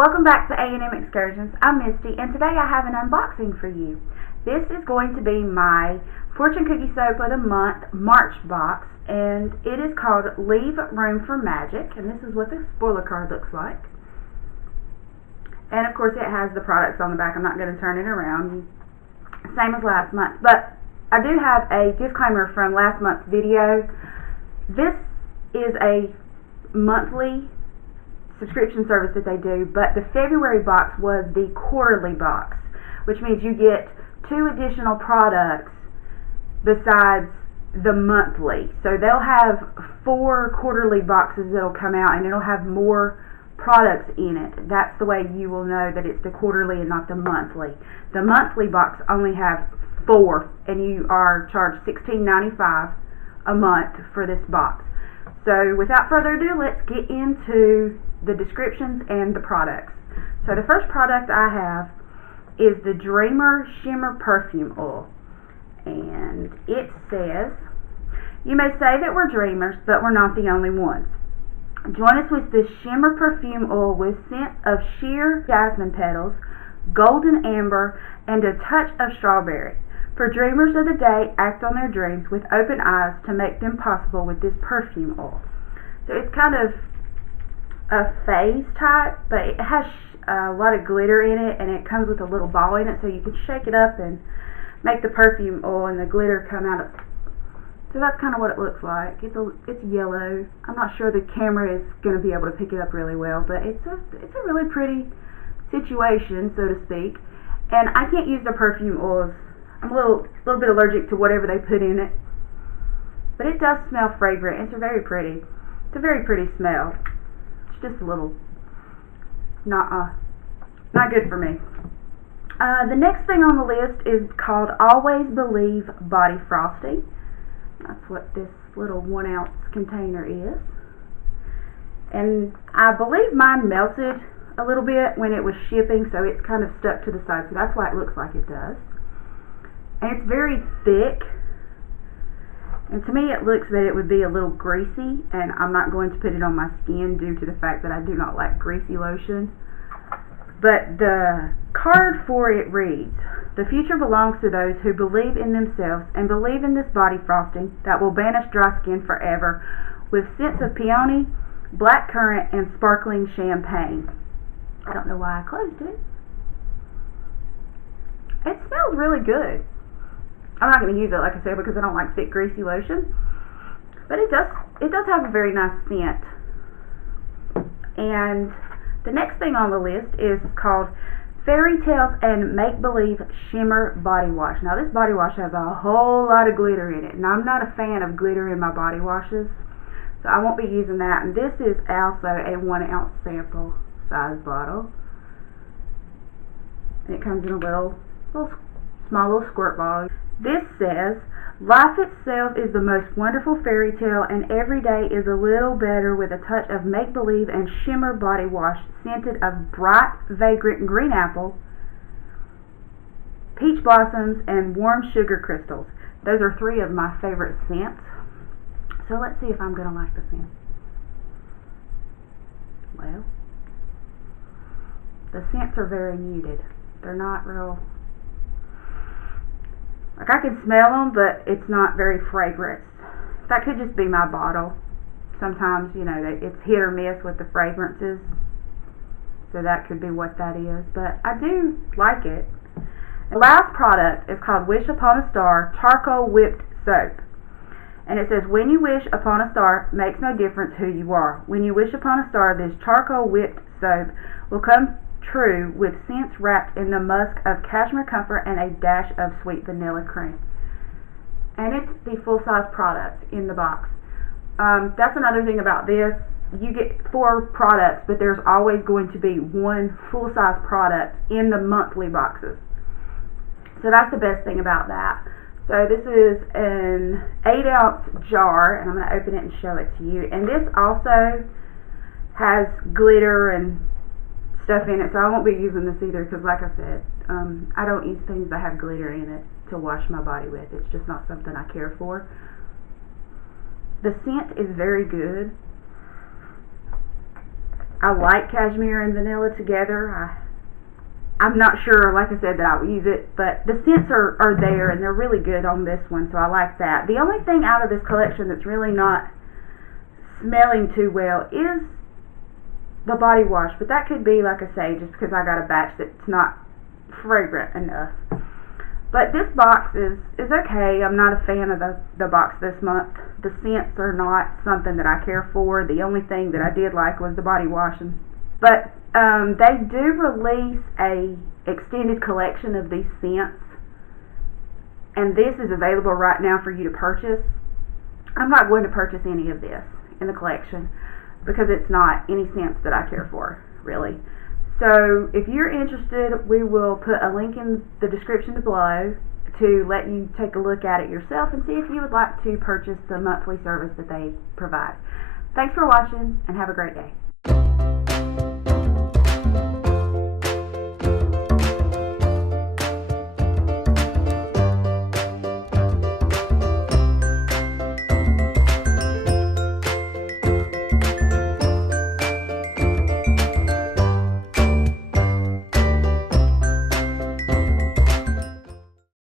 Welcome back to A&M Excursions. I'm Misty, and today I have an unboxing for you. This is going to be my Fortune Cookie Soap of the Month March box, and it is called Leave Room for Magic, and this is what the spoiler card looks like. And of course it has the products on the back. I'm not going to turn it around, same as last month, but I do have a disclaimer from last month's video. This is a monthly subscription service that they do, but the February box was the quarterly box, which means you get 2 additional products besides the monthly. So they'll have 4 quarterly boxes that'll come out, and it'll have more products in it. That's the way you will know that it's the quarterly and not the monthly. The monthly box only have 4, and you are charged $16.95 a month for this box. So without further ado, let's get into the descriptions and the products. So the first product I have is the Dreamer Shimmer Perfume Oil, and it says, "You may say that we're dreamers, but we're not the only ones. Join us with this shimmer perfume oil with scents of sheer jasmine petals, golden amber, and a touch of strawberry. For dreamers of the day, act on their dreams with open eyes to make them possible with this perfume oil." So it's kind of a phase type, but it has a lot of glitter in it, and it comes with a little ball in it, so you can shake it up and make the perfume oil and the glitter come out of it. So that's kind of what it looks like. It's yellow. I'm not sure the camera is going to be able to pick it up really well, but it's a really pretty situation, so to speak. And I can't use the perfume oils. I'm a little bit allergic to whatever they put in it, but it does smell fragrant. It's very pretty. It's a very pretty smell. It's just a little not good for me. The next thing on the list is called Always Believe Body Frosting. That's what this little 1-ounce container is. And I believe mine melted a little bit when it was shipping, so it's kind of stuck to the side, so that's why it looks like it does. And it's very thick, and to me it looks that it would be a little greasy, and I'm not going to put it on my skin due to the fact that I do not like greasy lotion. But the card for it reads, "The future belongs to those who believe in themselves and believe in this body frosting that will banish dry skin forever with scents of peony, blackcurrant, and sparkling champagne." I don't know why I closed it. It smells really good. I'm not going to use it, like I said, because I don't like thick, greasy lotion. But it does have a very nice scent. And the next thing on the list is called Fairy Tales and Make Believe Shimmer Body Wash. Now this body wash has a whole lot of glitter in it, and I'm not a fan of glitter in my body washes, so I won't be using that. And this is also a 1-ounce sample size bottle, and it comes in a small little squirt bottle. This says, "Life itself is the most wonderful fairy tale, and every day is a little better with a touch of make-believe and shimmer body wash scented of bright, vagrant green apple, peach blossoms, and warm sugar crystals." Those are 3 of my favorite scents. So let's see if I'm going to like the scent. Well, the scents are very muted. They're not real... Like, I can smell them, but it's not very fragrant. That could just be my bottle. Sometimes, you know, it's hit or miss with the fragrances. So that could be what that is. But I do like it. The last product is called Wish Upon a Star Charcoal Whipped Soap. And it says, "When you wish upon a star, makes no difference who you are. When you wish upon a star, this charcoal whipped soap will come true with scents wrapped in the musk of cashmere comfort and a dash of sweet vanilla cream." And it's the full-size product in the box. That's another thing about this. You get 4 products, but there's always going to be 1 full-size product in the monthly boxes. So that's the best thing about that. So this is an 8-ounce jar, and I'm going to open it and show it to you. And this also has glitter and stuff in it, so I won't be using this either, because like I said, I don't use things that have glitter in it to wash my body with. It's just not something I care for. The scent is very good. I like cashmere and vanilla together. I'm not sure, like I said, that I will use it, but the scents are there, and they're really good on this one, so I like that. The only thing out of this collection that's really not smelling too well is the body wash, but that could be, like I say, just because I got a batch that's not fragrant enough. But this box is okay. I'm not a fan of the box this month. The scents are not something that I care for. The only thing that I did like was the body wash. But they do release a extended collection of these scents, and this is available right now for you to purchase. I'm not going to purchase any of this in the collection because it's not any scents that I care for, really. So if you're interested, we will put a link in the description below to let you take a look at it yourself and see if you would like to purchase the monthly service that they provide. Thanks for watching, and have a great day.